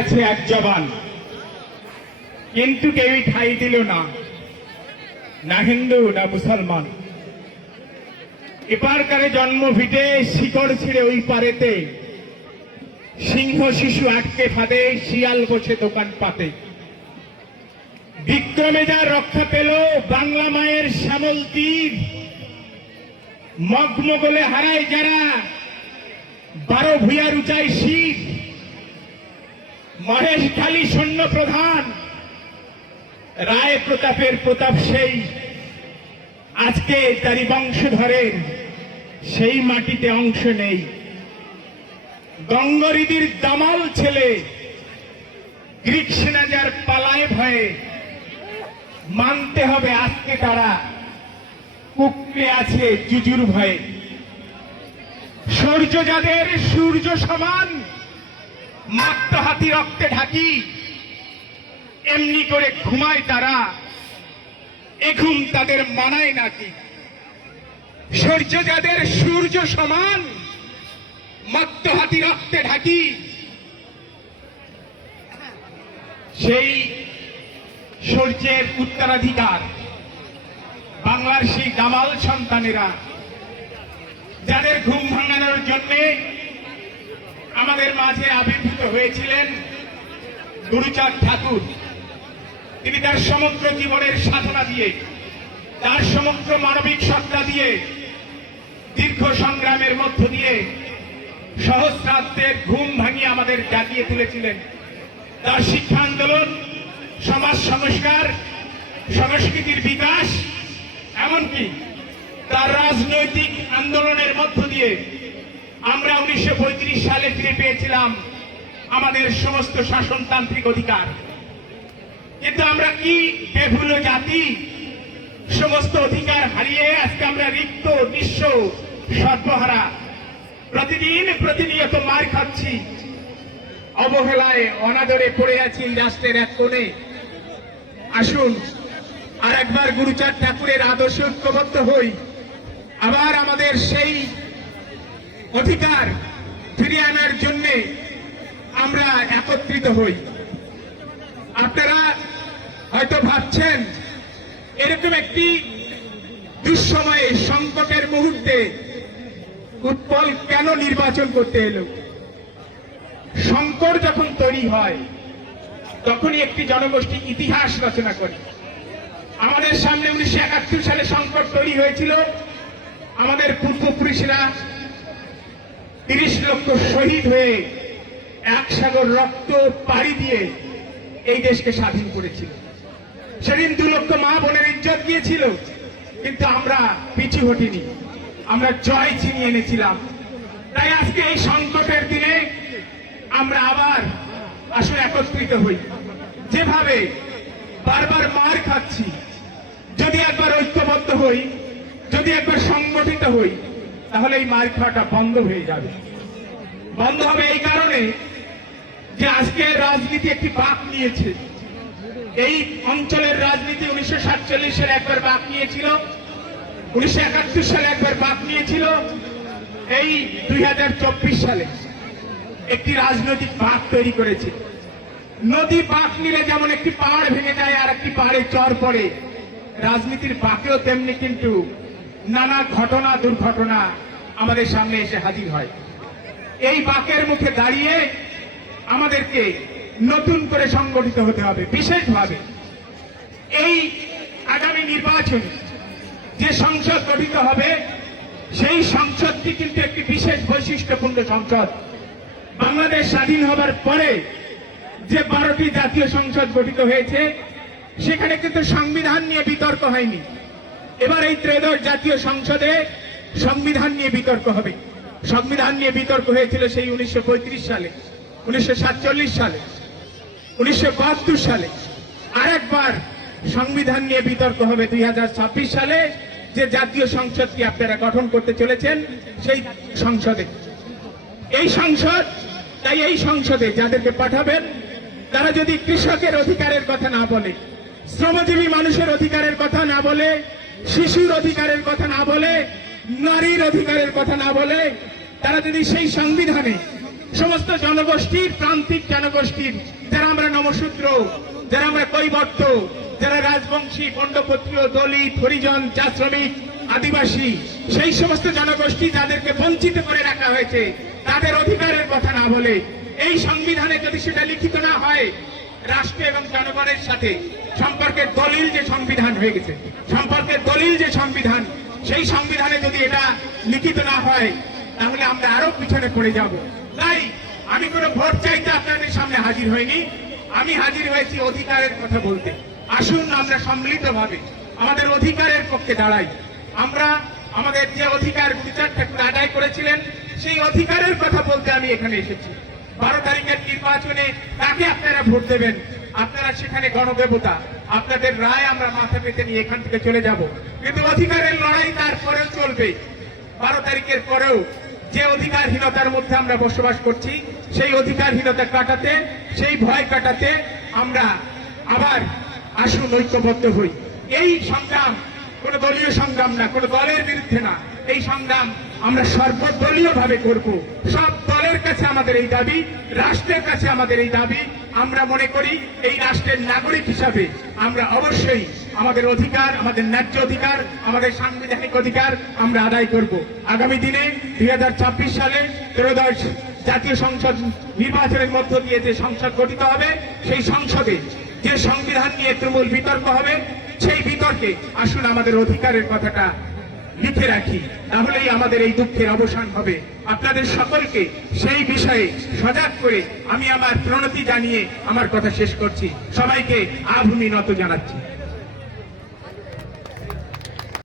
আছে এক জবান, কিন্তু কেউই ঠাঁই দিল না, না হিন্দু না মুসলমান। এপারকারে জন্ম ভিটে শিকড় ছিঁড়ে ওই পারেতে, সিংহ শিশু আটকে ফাঁদে, শিয়াল বসে দোকান পাতে। বিক্রমে যা রক্ষা পেল বাংলা মায়ের শ্যামল তীর, মগমগলে হারায় যারা 12 ভুঁইয়ার উঁচাই শীত। মহেশ খালি সৈন্য প্রধান, রায় প্রতাপের প্রতাপ সেই, আজকে তারই বংশধরের সেই মাটিতে অংশ নেই। গঙ্গরিদির দামাল ছেলে, গ্রিক সেনা যার পালায় ভয়ে, মানতে হবে আজকে তারা কুকড়ে আছে জুজুর ভয়ে। সূর্য যাদের সূর্য সমান, মাত্র হাতি রক্তে ঢাকি, এমনি করে ঘুমায় তারা, এ ঘুম তাদের মানায় নাকি। সূর্য যাদের সূর্য সমান, মাত্র হাতি রক্তে ঢাকি, সেই সূর্যের উত্তরাধিকার বাংলার সেই দামাল সন্তানেরা, যাদের ঘুম ভাঙানোর জন্য আমাদের মাঝে আবির্ভূত হয়েছিলেন গুরুচাঁদ ঠাকুর। তিনি তার সমগ্র জীবনের সাধনা দিয়ে, তার সমগ্র মানবিক সত্তা দিয়ে, দীর্ঘ সংগ্রামের মধ্য দিয়ে সহস্রাব্দের ঘুম ভাঙিয়ে আমাদের জাগিয়ে তুলেছিলেন। তার শিক্ষা আন্দোলন, সমাজ সংস্কার, সংস্কৃতির বিকাশ, এমনকি তার রাজনৈতিক আন্দোলনের মধ্য দিয়ে আমরা 1935 সালে ফিরে পেয়েছিলাম আমাদের সমস্ত শাসনতান্ত্রিক অধিকার। কিন্তু আমরা কি বেভুল জাতি, সমস্ত অধিকার হারিয়ে আজকে আমরা রিক্ত, নিঃস্ব, সর্বহারা, প্রতিদিন প্রতিনিয়ত মার খাচ্ছি, অবহেলায় অনাদরে পড়ে আছি রাষ্ট্রের এক কোণে। আসুন আর একবার গুরুচাঁদ ঠাকুরের আদর্শে ঐক্যবদ্ধ হই, আবার আমাদের সেই অধিকার ফিরিয়ে আনার জন্য আমরা একত্রিত হই। আপনারা হয়তো ভাবছেন এরকম একটি দুঃসময়ে, সংকটের মুহূর্তে উৎপল কেন নির্বাচন করতে এলো। সংকট যখন তৈরি হয় তখনই একটি জনগোষ্ঠী ইতিহাস রচনা করে। আমাদের সামনে 1971 সালে সংকট তৈরি হয়েছিল। আমাদের পূর্বপুরুষেরা 30 লক্ষ শহীদ হয়ে এক সাগর রক্ত পাড়ি দিয়ে এই দেশকে স্বাধীন করেছিল। সেদিন 2 লক্ষ মা বোনের ইজ্জত গিয়েছিল, কিন্তু আমরা পিছু হটিনি, আমরা জয় ছিনিয়ে এনেছিলাম। তাই আজকে এই সংকটের দিনে আমরা আবার আসলে একত্রিত হই। যেভাবে বারবার মার খাচ্ছি, যদি একবার ঐক্যবদ্ধ হই, যদি একবার সংগঠিত হই, তাহলে এই মার খাওয়াটা বন্ধ হয়ে যাবে। বন্ধ হবে এই কারণে যে আজকে রাজনীতি একটি বাঁক নিয়েছে। এই অঞ্চলের রাজনীতি 1947 সালে একবার বাঁক নিয়েছিল, 1971 সালে একবার বাঁক নিয়েছিল, এই 2024 সালে একটি রাজনৈতিক বাঁক তৈরি করেছে। নদী বাঁক নিলে যেমন একটি পাহাড় ভেঙে যায় আর একটি পাহাড়ে চর পড়ে, রাজনীতির বাঁকেও তেমনি কিন্তু নানা ঘটনা, দুর্ঘটনা আমাদের সামনে এসে হাজির হয়। এই বাঁকের মুখে দাঁড়িয়ে আমাদেরকে নতুন করে সংগঠিত হতে হবে। বিশেষভাবে এই আগামী নির্বাচনে যে সংসদ গঠিত হবে, সেই সংসদটি কিন্তু একটি বিশেষ বৈশিষ্ট্যপূর্ণ সংসদ। বাংলাদেশ স্বাধীন হবার পরে যে 12টি জাতীয় সংসদ গঠিত হয়েছে, সেখানে কিন্তু সংবিধান নিয়ে বিতর্ক হয়নি। এবার এই ত্রয়োদশ জাতীয় সংসদে সংবিধান নিয়ে বিতর্ক হবে। সংবিধান নিয়ে বিতর্ক হয়েছিল সেই 1935 সালে, 1947 সালে, 1972 সালে। আরেকবার সংবিধান নিয়ে বিতর্ক হবে 2026 সালে, যে জাতীয় সংসদটি আপনারা গঠন করতে চলেছেন সেই সংসদে। এই সংসদ, তাই এই সংসদে যাদেরকে পাঠাবেন তারা যদি কৃষকের অধিকারের কথা না বলে, শ্রমজীবী মানুষের অধিকারের কথা না বলে, শিশুর অধিকারের কথা না বলে, নারীর অধিকারের কথা না বলে, তারা যদি সেই সংবিধানে সমস্ত জনগোষ্ঠীর, প্রান্তিক জনগোষ্ঠীর, যারা আমরা নমশূদ্র, যারা আমরা কৈবর্ত, যারা রাজবংশী, পণ্ডপত্রীয়, দলিত, হরিজন, চা শ্রমিক, আদিবাসী, সেই সমস্ত জনগোষ্ঠী যাদেরকে বঞ্চিত করে রাখা হয়েছে, তাদের অধিকারের কথা না বলে এই সংবিধানে যদি সেটা লিখিত না হয়, রাষ্ট্র এবং জনগণের সাথে সম্পর্কের দলিল যে সংবিধান হয়ে গেছে, সম্পর্কের দলিল যে সংবিধান, সেই সংবিধানে যদি এটা লিখিত না হয়, তাহলে আমরা আরো পিছনে পড়ে যাব। তাই আমি কোনো ভোট চাইতে আপনাদের সামনে হাজির হইনি, আমি হাজির হয়েছি অধিকারের কথা বলতে। আসুন আমরা সম্মিলিতভাবে আমাদের অধিকারের পক্ষে দাঁড়াই। আমরা আমাদের যে অধিকার বিচার ঠাকুর আদায় করেছিলেন, সেই অধিকারের কথা বলতে আমি এখানে এসেছি। 12 তারিখের নির্বাচনে কাকে আপনারা ভোট দেবেন, আপনারা সেখানে গণদেবতা, আপনাদের রায় আমরা মাথা পেতে নিয়ে এখান থেকে চলে যাব, কিন্তু অধিকারের লড়াই তারপরেও চলবে। 12 তারিখের পরেও যে অধিকারহীনতার মধ্যে আমরা বসবাস করছি, সেই অধিকারহীনতা কাটাতে, সেই ভয় কাটাতে আমরা আবার আসুন ঐক্যবদ্ধ হই। এই সংগ্রাম কোন দলীয় সংগ্রাম না, কোন দলের বিরুদ্ধে না, এই সংগ্রাম আমরা সর্বদলীয় ভাবে করব। সব দলের কাছে আমাদের এই দাবি, রাষ্ট্রের কাছে আমাদের এই দাবি। আমরা মনে করি এই রাষ্ট্রের নাগরিক হিসাবে আমরা অবশ্যই আমাদের অধিকার, আমাদের ন্যায্য অধিকার, আমাদের সাংবিধানিক অধিকার আমরা আদায় করব। আগামী দিনে 2026 সালে 13শ জাতীয় সংসদ নির্বাচনের মধ্য দিয়ে যে সংসদ গঠিত হবে, সেই সংসদে যে সংবিধান নিয়ে তুমুল বিতর্ক হবে, সেই বিতর্কে আসুন আমাদের অধিকারের কথাটা লিখে রাখি, তাহলেই আমাদের এই দুঃখের অবসান হবে। আপনাদের সকলকে সেই বিষয়ে সজাগ করে আমি আমার প্রণতি জানিয়ে আমার কথা শেষ করছি। সবাইকে আভূমি নত জানাচ্ছি।